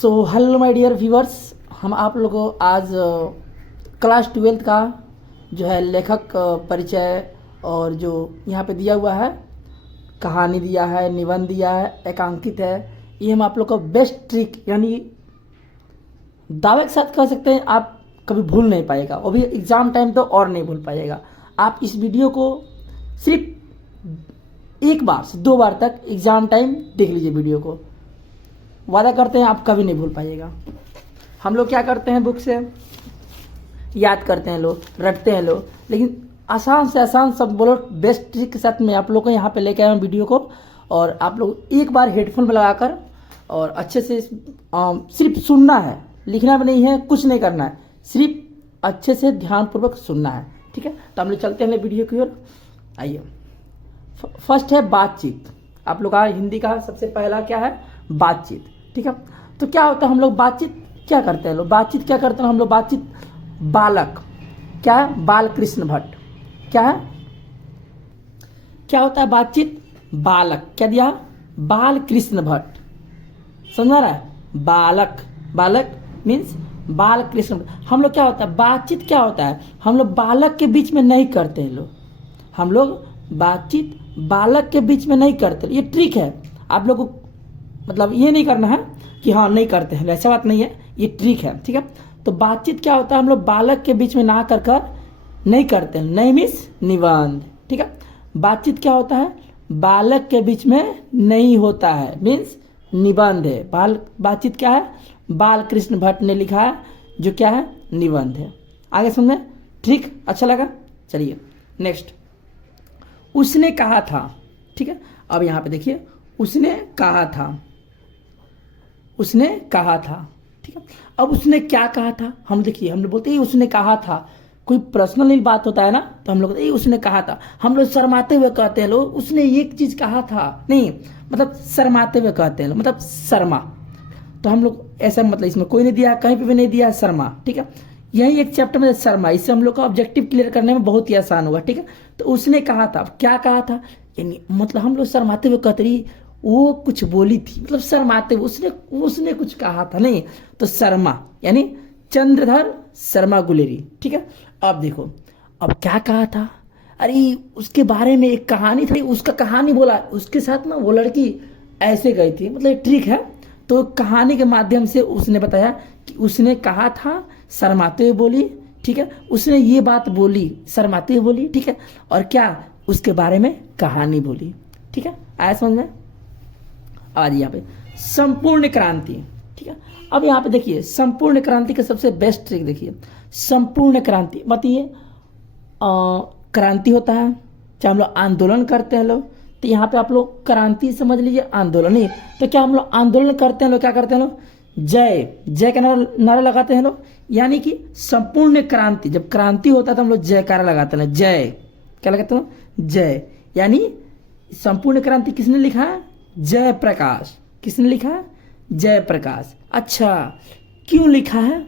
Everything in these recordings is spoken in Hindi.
So hello my dear viewers, हम आप लोगों को आज क्लास 12th का जो है लेखक परिचय और जो यहाँ पे दिया हुआ है, कहानी दिया है, निबंध दिया है, एकांकित है, ये हम आप लोग को बेस्ट ट्रिक यानी दावे के साथ कह सकते हैं आप कभी भूल नहीं पाएगा, वो भी एग्ज़ाम टाइम तो और नहीं भूल पाइएगा। आप इस वीडियो को सिर्फ एक बार से 2 बार तक एग्ज़ाम टाइम देख लीजिए वीडियो को, वादा करते हैं आप कभी नहीं भूल पाइएगा। हम लोग क्या करते हैं, बुक से याद करते हैं लोग, रटते हैं लोग, लेकिन आसान से आसान सब बोलो बेस्ट ट्रिक के साथ मैं आप लोग को यहाँ पे लेके आया हूँ वीडियो को। और आप लोग एक बार हेडफोन में लगाकर और अच्छे से सिर्फ सुनना है, लिखना भी नहीं है, कुछ नहीं करना है, सिर्फ अच्छे से ध्यानपूर्वक सुनना है, ठीक है। तो हम लोग चलते हैं वीडियो की ओर। आइए, फर्स्ट है बातचीत। आप लोग का हिंदी का सबसे पहला क्या है, बातचीत, ठीक है। तो क्या होता है, हम लोग बातचीत क्या करते हैं, बातचीत क्या करते हैं हम लोग, बातचीत बालक क्या है, बाल कृष्ण भट्ट क्या है, क्या होता है बातचीत बालक, क्या दिया, बाल कृष्ण भट्ट, समझ आ रहा है, बालक, बालक मीन्स बाल कृष्ण भट्ट। हम लोग क्या होता है, बातचीत क्या होता है, हम लोग बालक के बीच में नहीं करते हैं लोग, हम लोग बातचीत बालक के बीच में नहीं करते। ये ट्रिक है, आप लोग को मतलब ये नहीं करना है कि हाँ नहीं करते हैं, ऐसा बात नहीं है, ये ट्रिक है, ठीक है। तो बातचीत क्या होता है, हम लोग बालक के बीच में ना कर कर नहीं करते हैं, नहीं मीन्स निबंध, ठीक है। बातचीत क्या होता है, बालक के बीच में नहीं होता है मीन्स निबंध है। बातचीत क्या है, बाल कृष्ण भट्ट ने लिखा है, जो क्या है, निबंध है। आगे समझे, ठीक, अच्छा लगा, चलिए नेक्स्ट। उसने कहा था, ठीक है। अब यहाँ पे देखिए, उसने कहा था, उसने कहा था, ठीक है। अब उसने क्या कहा था, हम देखिए, हम लोग बोलते हैं उसने कहा था, कोई पर्सनल बात होता है ना, तो हम लोग कहते हैं उसने कहा था, हम लोग शर्माते हुए कहते हैं लोग उसने एक चीज कहा था, नहीं मतलब शर्माते हुए कहते हैं, मतलब शर्मा, तो हम लोग ऐसा मतलब इसमें कोई नहीं दिया, कहीं पे भी नहीं दिया शर्मा, ठीक है। यही एक चैप्टर में शर्मा, इससे हम लोग का ऑब्जेक्टिव क्लियर करने में बहुत ही आसान होगा, ठीक है। तो उसने कहा था, क्या कहा था, यानी मतलब हम लोग शर्माते हुए कहते रही, वो कुछ बोली थी, मतलब शर्माते हुए उसने कुछ कहा था, नहीं तो शर्मा यानी चंद्रधर शर्मा गुलेरी, ठीक है। अब देखो, अब क्या कहा था, अरे उसके बारे में एक कहानी थी, उसका कहानी बोला, उसके साथ ना वो लड़की ऐसे गई थी, मतलब ट्रिक है। तो कहानी के माध्यम से उसने बताया कि उसने कहा था, शर्माते हुए बोली, ठीक है, उसने ये बात बोली, शर्माते हुए बोली, ठीक है, और क्या उसके बारे में कहानी बोली, ठीक है। आया समझ में। आज यहाँ पे संपूर्ण क्रांति, ठीक है। अब यहाँ पे देखिए संपूर्ण क्रांति का सबसे बेस्ट ट्रिक देखिए, संपूर्ण क्रांति मतलब क्रांति होता है, चाहे हम लोग आंदोलन करते हैं लोग, तो यहाँ पे आप लोग क्रांति समझ लीजिए, आंदोलन नहीं, तो क्या हम लोग आंदोलन करते हैं लोग, क्या करते हैं लोग, जय जय का नारा लगाते हैं लोग, यानी कि संपूर्ण क्रांति, जब क्रांति होता है तो हम लोग जयकारा लगाते हैं, जय क्या लगाते हैं, जय, यानी संपूर्ण क्रांति किसने लिखा है, जयप्रकाश, किसने लिखा है, जयप्रकाश। अच्छा, क्यों लिखा है,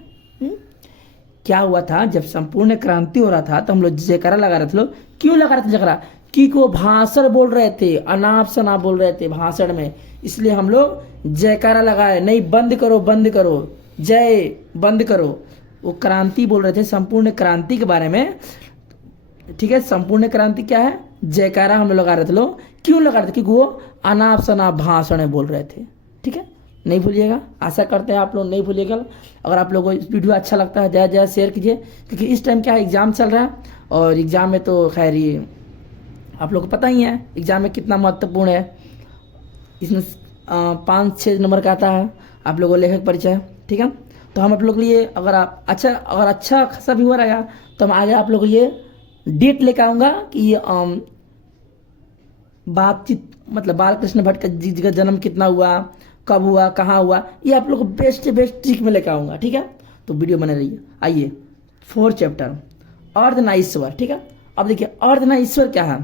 क्या हुआ था, जब संपूर्ण क्रांति हो रहा था तो हम लोग जयकारा लगा रहे थे लोग, क्यों लगा रहे थे जयकारा, कि वो भाषण बोल रहे थे, अनाप शनाप बोल रहे थे भाषण में, इसलिए हम लोग जयकारा लगाए, नहीं बंद करो बंद करो, जय बंद करो, वो क्रांति बोल रहे थे, संपूर्ण क्रांति के बारे में, ठीक है। संपूर्ण क्रांति क्या है, जयकारा हम लोग लगा रहे थे लोग, क्यों लगा रहे थे, क्योंकि वो अनाप शनाप भाषण बोल रहे थे, ठीक है। नहीं भूलिएगा, आशा करते हैं आप लोग नहीं भूलिएगा। अगर आप लोगों को इस वीडियो अच्छा लगता है ज़्यादा ज़्यादा शेयर कीजिए, क्योंकि इस टाइम क्या है, एग्जाम चल रहा है, और एग्जाम में तो खैर ये आप लोग को पता ही है एग्जाम में कितना महत्वपूर्ण है, इसमें 5-6 नंबर का आता है आप लोगों को लेखक परिचय, ठीक है। तो हम आप लोग के लिए अगर अच्छा खासा व्यूअर आया तो हम आगे आप लोग को ये डेट लेकर आऊँगा कि ये बातचीत मतलब बाल कृष्ण भट्ट का जी का जन्म कितना हुआ, कब हुआ, कहाँ हुआ, ये आप लोग को बेस्ट ट्रिक में लेकर आऊँगा, ठीक है। तो वीडियो बने रहिए। आइए 4th चैप्टर, अर्ध ना ईश्वर, ठीक है। अब देखिए अर्ध ना ईश्वर क्या है,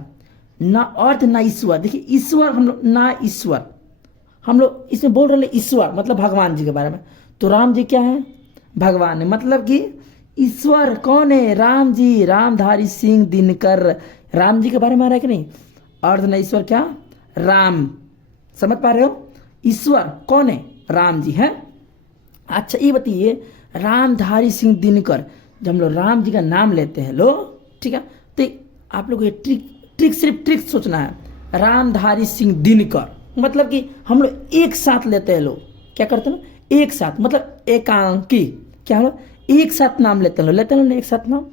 ना अर्थ ना ईश्वर, देखिए ईश्वर हम लोग ना ईश्वर, हम लोग इसमें बोल रहे हैं ईश्वर मतलब भगवान जी के बारे में, तो राम जी क्या है, भगवान है, मतलब कि ईश्वर कौन है, राम जी, रामधारी सिंह दिनकर, राम जी के बारे में आ रहा है कि नहीं, अर्ध ना ईश्वर क्या, राम, समझ पा रहे हो, ईश्वर कौन है, राम जी है, अच्छा ये बताइए, रामधारी सिंह दिनकर, जब हम लोग राम जी का नाम लेते हैं लो, ठीक है, तो आप लोग ये ट्रिक सिर्फ ट्रिक सोचना है। रामधारी सिंह दिनकर मतलब कि हम लोग एक साथ लेते हैं लोग, क्या करते हैं लोग, एक साथ, मतलब एकांकी, क्या हो, एक साथ नाम लेते हैं लोग एक साथ नाम,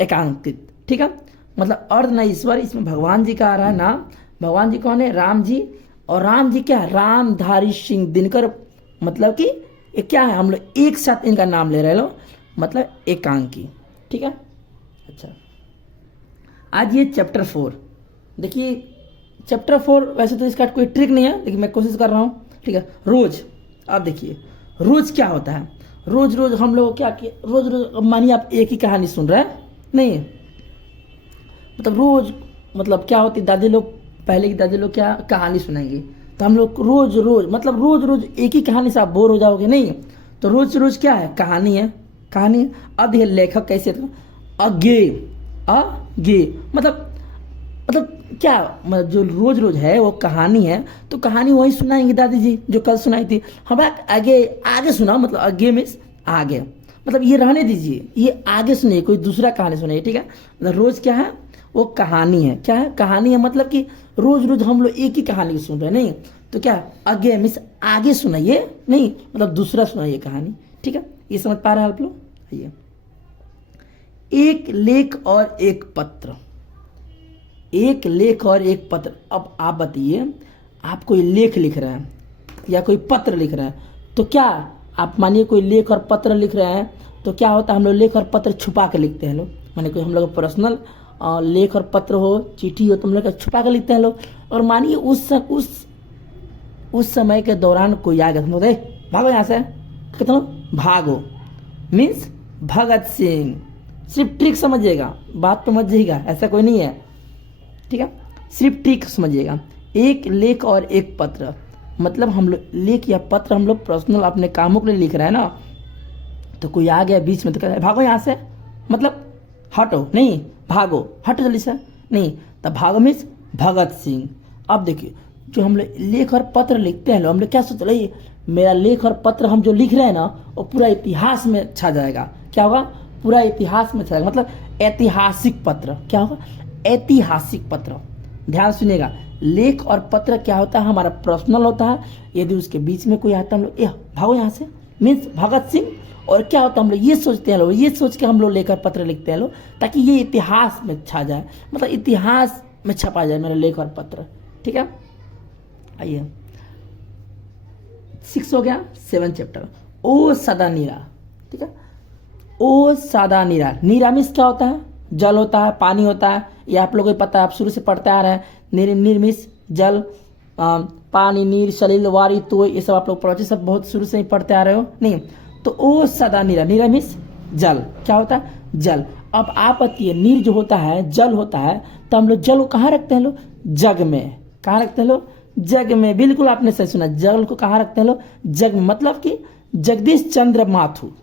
एकांकित, ठीक है, मतलब अर्ध न ईश्वर, इसमें भगवान जी का आ रहा है नाम। भगवान जी कौन है, राम जी, और राम जी क्या है, रामधारी सिंह दिनकर, मतलब कि ये क्या है, हम लोग एक साथ इनका नाम ले रहे लो, मतलब एकांकी, ठीक है। अच्छा आज ये चैप्टर 4 देखिए, चैप्टर 4 वैसे तो इसका कोई ट्रिक नहीं है, लेकिन मैं कोशिश कर रहा हूँ, ठीक है। रोज आप देखिए, रोज क्या होता है, रोज रोज हम लोग क्या किए, रोज रोज मानिए आप एक ही कहानी सुन रहे हैं, नहीं मतलब रोज, मतलब क्या होती, दादी लोग, पहले की दादी लोग क्या कहानी सुनाएंगी, तो हम लोग रोज रोज, मतलब रोज रोज एक ही कहानी से आप बोर हो जाओगे, नहीं, तो रोज रोज क्या है, कहानी है, कहानी है। अब ये लेखक कैसे थे, अगे अगे मतलब क्या, मतलब जो रोज रोज है वो कहानी है, तो कहानी वही सुनाएंगी दादी जी जो कल सुनाई थी, हम आगे आगे सुना, मतलब अगे मीन्स आगे, मतलब ये रहने दीजिए, ये आगे सुनिए, कोई दूसरा कहानी सुनिए, ठीक है। मतलब रोज क्या है, वो कहानी है, क्या है, कहानी है, मतलब कि रोज रोज हम लोग एक ही कहानी सुन रहे हैं, नहीं, तो क्या अगे मीन्स आगे सुनाइए, नहीं मतलब दूसरा सुनाइए कहानी, ठीक है। ये समझ पा रहे हैं आप लोग, आइए। एक लेख और एक पत्र, एक लेख और एक पत्र। अब आप बताइए, आप कोई लेख लिख रहे हैं या कोई पत्र लिख रहे हैं, तो क्या आप मानिए कोई लेख और पत्र लिख रहे हैं, तो क्या होता है, हम लोग लेख और पत्र छुपा के लिखते हैं लोग, मानिए कोई हम लोग पर्सनल लेख और पत्र हो, चिट्ठी हो, तो हम लोग छुपा के लिखते हैं लोग। और मानिए उस समय के दौरान कोई आ गया, हम लोग भागो यहाँ से, कितना भागो मीन्स भगत सिंह। सिर्फ ट्रिक समझिएगा, बात तो मत जाइएगा, ऐसा कोई नहीं है, ठीक है, सिर्फ ट्रिक समझिएगा। एक लेख और एक पत्र, मतलब हम लोग लेख या पत्र हम लोग पर्सनल अपने कामों के लिए लिख रहे हैं ना, तो कोई आ गया बीच में तो कहता है भागो यहाँ से, मतलब हटो, नहीं भागो, हटो जल्दी से, नहीं, तब भागो मीन्स भगत सिंह। अब देखिए, जो हम लोग लेख और पत्र लिखते हैं, हम लोग क्या सोच रहे, मेरा लेख और पत्र हम जो लिख रहे हैं ना, वो पूरा इतिहास में छा जाएगा, क्या होगा, पूरा इतिहास में छा जाएगा, मतलब ऐतिहासिक पत्र, क्या होगा, ऐतिहासिक पत्र। ध्यान सुनिएगा, लेख और पत्र क्या होता है, हमारा पर्सनल होता है, यदि उसके बीच में कोई आता है, हम लोग भागो यहाँ से मीन्स भगत सिंह। और क्या होता है, हम लोग ये सोचते हैं लोग, ये सोच के हम लोग लेख और पत्र लिखते हैं लोग, ताकि ये इतिहास में छा जाए, मतलब इतिहास में छपा जाए मेरा लेख और पत्र, ठीक है। आइए 6 हो गया, 7 चैप्टर, ओ सदा नीरा, ठीक है। ओ सादा नीरा, नीरा मीन्स क्या होता है, जल होता है, पानी होता है, ये आप लोगों को पता है, आप शुरू से पढ़ते आ रहे हैं। नीर मीन्स जल, पानी, नीर, सलिल, वारी, तो ये सब आप लोग पढ़ते, सब बहुत शुरू से ही पढ़ते आ रहे हो, नहीं, तो ओ सदा नीरा, नीरा मीन्स जल, क्या होता है, जल। अब आप बताइए, नीर जो होता है, जल होता है, तो हम लोग जल को कहाँ रखते हैं लोग, जग में, कहाँ रखते हैं लोग, जग में, बिल्कुल आपने सही सुना, जल को कहाँ रखते हैं लोग, जग में, मतलब कि जगदीश चंद्र माथुर।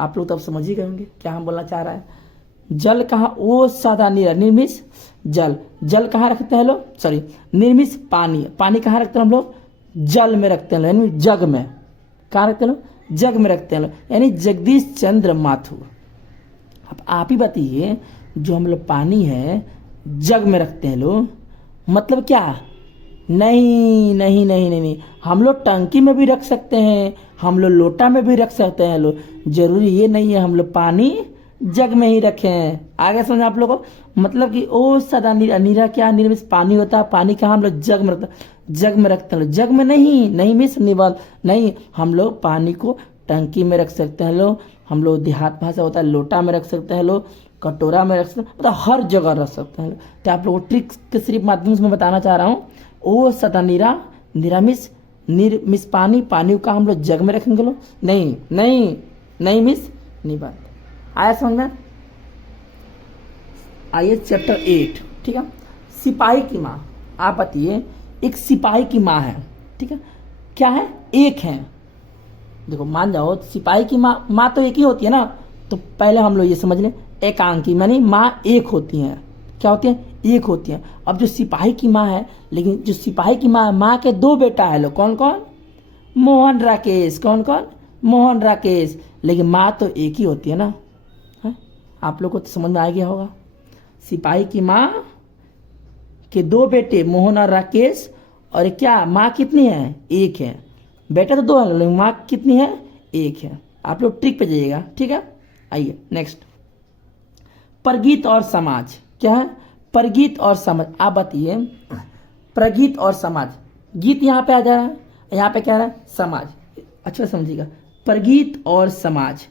आप लोग तब समझ ही गए होंगे क्या हम बोलना चाह रहा है। जल कहाँ, ओ सादा नीरा, निर्मिस जल, जल कहाँ रखते हैं लोग, सॉरी निर्मिस पानी, पानी कहाँ रखते हैं हम लोग, जल में रखते हैं लोग, यानी जग में, कहाँ रखते हैं लोग, जग में रखते हैं लोग, यानी जगदीश चंद्र माथुर। अब आप ही बताइए, जो हम लोग पानी है जग में रखते हैं लोग, मतलब क्या, नहीं नहीं नहीं नहीं नहीं, हम लोग टंकी में भी रख सकते हैं, हम लोग लोटा में भी रख सकते हैं लोग, जरूरी ये नहीं है हम लोग पानी जग में ही रखें। आगे समझ आप लोगों को, मतलब कि ओ सदा नीरा, नीरा क्या, नीरा मीन्स पानी होता है, पानी कहाँ हम लोग जग में रखते हैं, जग में रखते हैं, जग में नहीं, नहीं मीन्स निबल, नहीं, हम लोग पानी को टंकी में रख सकते हैं लोग, हम लोग देहात भाषा होता है लोटा में रख सकते हैं लोग, कटोरा में रख सकते हैं, मतलब हर जगह रख सकते हैं। तो आप लोगों को ट्रिक के सिर्फ माध्यम से मैं बताना चाह रहा हूँ। ओ सदा नीरा, नीरा मिस, नीर मिस पानी, पानी का हम लोग जग में रखेंगे लोग, नहीं नहीं नहीं मिस नहीं, बात आया समझ में। आइए चैप्टर 8, ठीक है। सिपाही की माँ, आप बताइए, एक सिपाही की माँ है, ठीक है, क्या है, एक है, देखो मान जाओ सिपाही की माँ, माँ तो एक ही होती है ना, तो पहले हम लोग ये समझ लें, एकांकी मानी माँ एक होती हैं, क्या होती है, एक होती है। अब जो सिपाही की माँ है, लेकिन जो सिपाही की माँ है, माँ के 2 बेटा है लोग, कौन कौन, मोहन राकेश, कौन कौन, मोहन राकेश, लेकिन माँ तो एक ही होती है ना, है? आप लोग को तो समझ में आ गया होगा। सिपाही की माँ के दो बेटे मोहन और राकेश, और क्या माँ कितनी है, एक है। बेटा तो दो है लेकिन माँ कितनी है, एक है। आप लोग ट्रिक पे जाइएगा, ठीक है। आइए नेक्स्ट, प्रगीत और समाज, क्या है, प्रगीत और समाज। आप बताइए, प्रगीत और समाज, गीत यहाँ पे आ जा रहा है, यहाँ पे क्या रहा है, समाज। अच्छा समझिएगा, प्रगीत और समाज,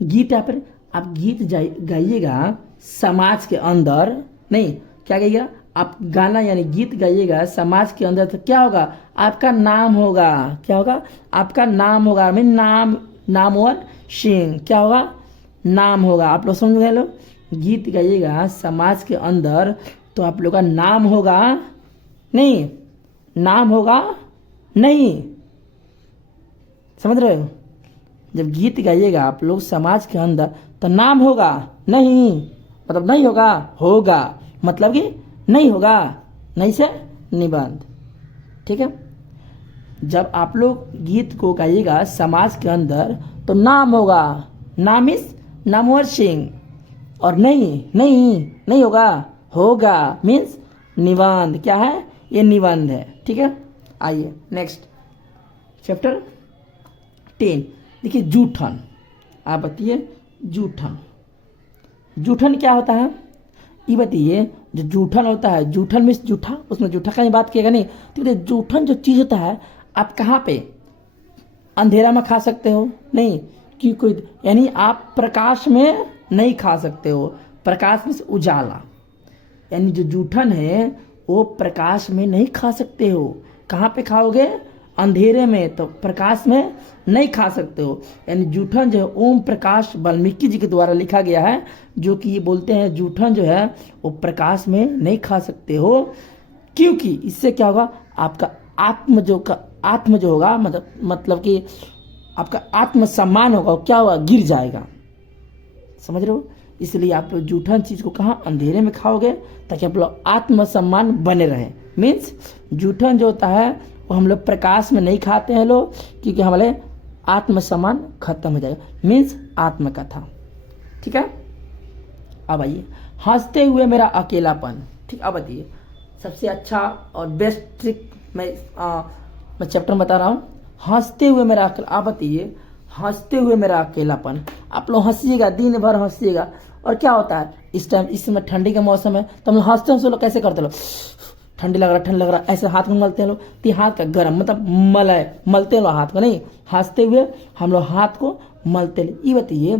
गीत यहाँ पर आप गीत गाइएगा समाज के अंदर, नहीं क्या गाइएगा आप, गाना यानी गीत गाइएगा समाज के अंदर, तो क्या होगा, आपका नाम होगा, क्या होगा, आपका नाम होगा। मीन नाम, नामवर सिंह, क्या होगा, नाम होगा। आप लोग समझ गए लोग, गीत गाइएगा समाज के अंदर तो आप लोग का नाम होगा, नहीं नाम होगा, नहीं समझ रहे हो। जब गीत गाइएगा आप लोग समाज के अंदर तो नाम होगा, नहीं मतलब नहीं होगा, होगा मतलब कि नहीं होगा, नहीं से निबंध, ठीक है। जब आप लोग गीत को गाइएगा समाज के अंदर तो नाम होगा, नाम इस नामवर सिंह, और नहीं होगा, होगा मीन्स निबंध, क्या है, ये निबंध है, ठीक है। आइए नेक्स्ट, चैप्टर 10, देखिए जूठन। आप बताइए जूठन, जूठन क्या होता है, ये बताइए। जो जूठन होता है, जूठन मीन्स जूठा, उसमें जूठा का ही बात किएगा नहीं, तो देखिए जूठन जो चीज़ होता है आप कहाँ पे, अंधेरा में खा सकते हो, नहीं कि कोई, यानी आप प्रकाश में नहीं खा सकते हो, प्रकाश में उजाला, यानी जो जूठन है वो प्रकाश में नहीं खा सकते हो। कहाँ पे खाओगे, अंधेरे में, तो प्रकाश में नहीं खा सकते हो। यानी जूठन जो है ओम प्रकाश वाल्मीकि जी के द्वारा लिखा गया है, जो कि ये बोलते हैं जूठन जो है वो प्रकाश में नहीं खा सकते हो, क्योंकि इससे क्या होगा, आपका आत्म जो होगा, मतलब कि आपका आत्मसम्मान होगा, क्या होगा, गिर जाएगा, समझ रहे हो। इसलिए आप लोग जूठन चीज़ को कहाँ, अंधेरे में खाओगे, ताकि आप लोग आत्मसम्मान बने रहे। मीन्स जूठन जो होता है वो हम लोग प्रकाश में नहीं खाते हैं लोग, क्योंकि हमारे आत्मसम्मान खत्म हो जाएगा, मीन्स आत्मकथा, ठीक है। अब आइए, हंसते हुए मेरा अकेलापन, ठीक। अब बताइए सबसे अच्छा और बेस्ट ट्रिक मैं चैप्टर में बता रहा हूँ, हंसते हुए मेरा अकेला। आप बताइए, हंसते हुए मेरा अकेलापन, आप लोग हंसीएगा, दिन भर हंसीएगा, और क्या होता है इस टाइम, इस समय ठंडी का मौसम है, तो हम लोग हंसते हैं, लोग कैसे करते लोग, ठंडी लग रहा, ऐसे हाथ में मलते हैं लोग, तो हाथ का गर्म मतलब मलते हैं लोग हाथ को, नहीं हंसते हुए हम लोग हाथ को मलते हैं। ये बताइए,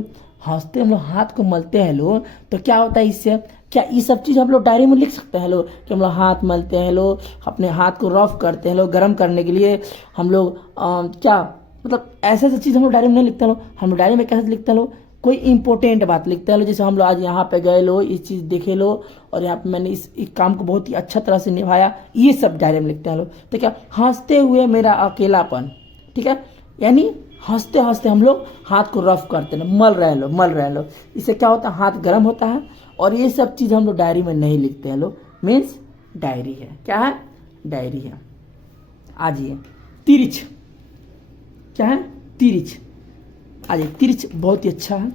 हंसते हम लोग हाथ को मलते हैं लोग, तो क्या होता है इससे, क्या ये सब चीज़ हम लोग डायरी में लिख सकते हैं लोग, कि हम लोग हाथ मलते हैं लोग, अपने हाथ को रफ करते हैं लोग गर्म करने के लिए, हम लोग क्या मतलब ऐसे ऐसे चीज़ हम लोग डायरी में नहीं लिखते हैं लोग। हम लोग डायरी में कैसे लिखते हैं लोग, कोई इंपॉर्टेंट बात लिखते हैं लोग, जैसे हम लोग आज यहाँ पे गए लो, इस चीज़ देखे लो, और यहाँ पे मैंने इस काम को बहुत ही अच्छा तरह से निभाया, ये सब डायरी में लिखते हैं लोग। तो क्या, हंसते हुए मेरा अकेलापन, ठीक है, यानी हंसते हंसते हम लोग हाथ को रफ करते हैं, मल रहे हैं लोग, इससे क्या होता है, हाथ गर्म होता है, और ये सब चीज़ हम लोग डायरी में नहीं लिखते हैं लोग, मीन्स डायरी है, क्या है, डायरी है। आजिए तिरछ, क्या है, तिरछ। आज तिरछ बहुत ही अच्छा है,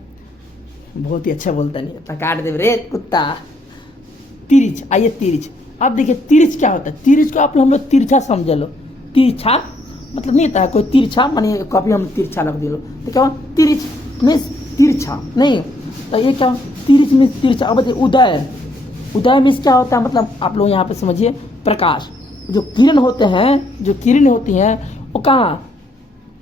बहुत ही अच्छा बोलता नहीं, अपना काट दे रे कुत्ता। तिरछ, आइए तिरछ। अब देखिए तिरछ क्या होता है, तिरछ को आप लोग हम लोग तिरछा समझ लो, तिरछा मतलब नहीं होता है कोई तिरछा, मानिए कॉपी हम तिरछा रख दिलो, तो क्या तिरछ मीन्स तिरछा, नहीं तो ये क्या, तिरछ मीन्स तिरछा। अब उदय, उदय मीन्स क्या होता है, मतलब आप लोग यहाँ पे समझिए प्रकाश, जो किरण होते हैं, जो किरण होती हैं वो कहाँ,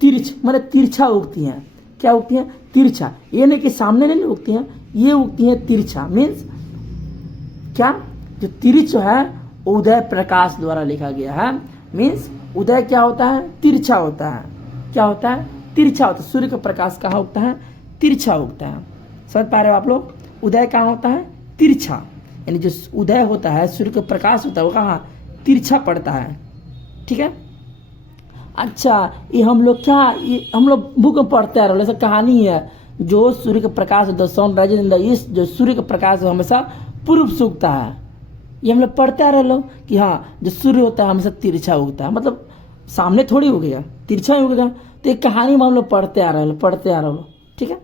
तिरछ मतलब तिरछा उगती हैं, क्या उगती हैं, तिरछा, ये नहीं कि सामने नहीं उगती हैं, ये उगती हैं तिरछा, मीन्स क्या, जो तिरछ है उदय प्रकाश द्वारा लिखा गया है, मीन्स उदय क्या होता है, तिरछा होता है, क्या होता है, तिरछा होता है। सूर्य का प्रकाश कहाँ उगता है, तिरछा उगता है, समझ पा रहे हो आप लोग। उदय कहाँ होता है, तिरछा, यानी जो उदय होता है, सूर्य का प्रकाश होता है, वो कहाँ, तिरछा पड़ता है, ठीक है। अच्छा, ये हम लोग क्या, ये हम लोग बुक में पढ़ते हैं, ऐसा कहानी है, जो सूर्य का प्रकाश the sun rises in the east, जो सूर्य का प्रकाश हमेशा पूर्व से उगता है, ये हम लोग पढ़ते आ रहे लोग कि हाँ जो सूर्य होता है हमेशा तिरछा उगता है, मतलब सामने थोड़ी उगेगा, तिरछा ही उगेगा। तो एक कहानी में हम लोग पढ़ते आ रहे हैं, ठीक है।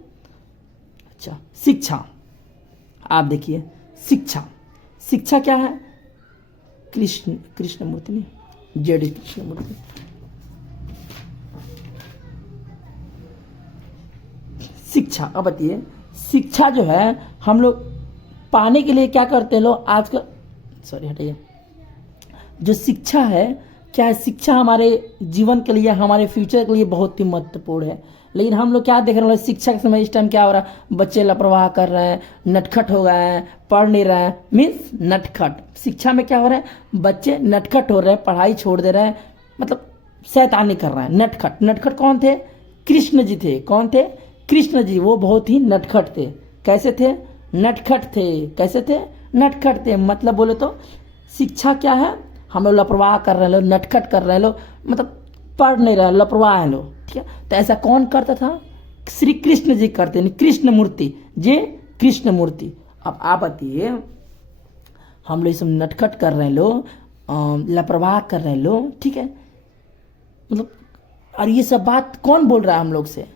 अच्छा, शिक्षा, आप देखिए शिक्षा क्या है? कृष्णमूर्ति नहीं, जेडी कृष्णमूर्ति। शिक्षा, अब बताइए शिक्षा जो है हम लोग पाने के लिए क्या करते हैं लोग आजकल, सॉरी हटाइए, जो शिक्षा है क्या है? शिक्षा हमारे जीवन के लिए, हमारे फ्यूचर के लिए बहुत ही महत्वपूर्ण है। लेकिन हम लोग क्या देख रहे हैं, शिक्षा के समय इस टाइम क्या हो रहा है? बच्चे लापरवाह कर रहे हैं, नटखट हो गए हैं, पढ़ नहीं रहे हैं, मीन्स नटखट। शिक्षा में क्या हो रहा है? बच्चे नटखट हो रहे हैं, पढ़ाई छोड़ दे रहे हैं, मतलब शैतानी कर रहे हैं। नटखट कौन थे? कृष्ण जी थे। कौन थे? कृष्ण जी। वो बहुत ही नटखट थे। कैसे थे? नटखट थे। कैसे थे? नटखट थे। मतलब बोले तो शिक्षा क्या है? हम लोग लापरवाह कर रहे हैं, लोग नटखट कर रहे हैं, लोग मतलब पढ़ नहीं रहे, लापरवाह है लोग, ठीक है। तो ऐसा कौन करता था? श्री कृष्ण जी करते हैं, कृष्णमूर्ति जी, कृष्णमूर्ति। अब आप बताइए, हम लोग सब नटखट कर रहे हैं, लोग लापरवाह कर रहे हैं लोग, ठीक है, मतलब और ये सब बात कौन बोल रहा है हम लोग से?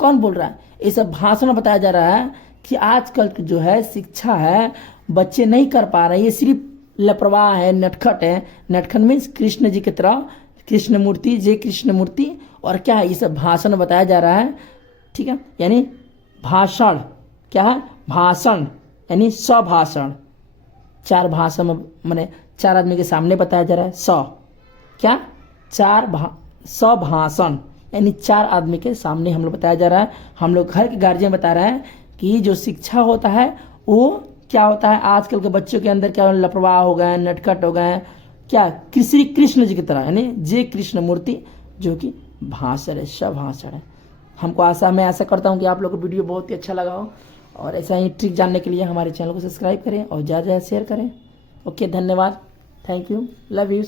कौन बोल रहा है? ये सब भाषण में बताया जा रहा है कि आजकल जो है शिक्षा है बच्चे नहीं कर पा रहे हैं, ये सिर्फ लापरवाह है, नटखट है। नटखट मीन्स कृष्ण जी की तरह, कृष्णमूर्ति जय कृष्णमूर्ति। और क्या है? ये सब भाषण बताया जा रहा है, ठीक है। यानी भाषण क्या है? भाषण यानी सभाषण। चार भाषण में मैंने चार आदमी के सामने बताया जा रहा है। क्या? सभाषण यानी चार आदमी के सामने हम लोग बताया जा रहा है। हम लोग घर के गार्जियन बता रहे हैं कि जो शिक्षा होता है वो क्या होता है? आजकल के बच्चों के अंदर क्या लापरवाह हो गए, नटखट हो गए, क्या श्री कृष्ण जी की तरह, यानी जय कृष्णमूर्ति, जो कि भाषण है, सभाषण है। हमको आशा, मैं आशा करता हूँ कि आप लोग को वीडियो बहुत ही अच्छा लगा हो, और ऐसा ही ट्रिक जानने के लिए हमारे चैनल को सब्सक्राइब करें और ज़्यादा से ज़्यादा शेयर करें। ओके, धन्यवाद, थैंक यू, लव यू।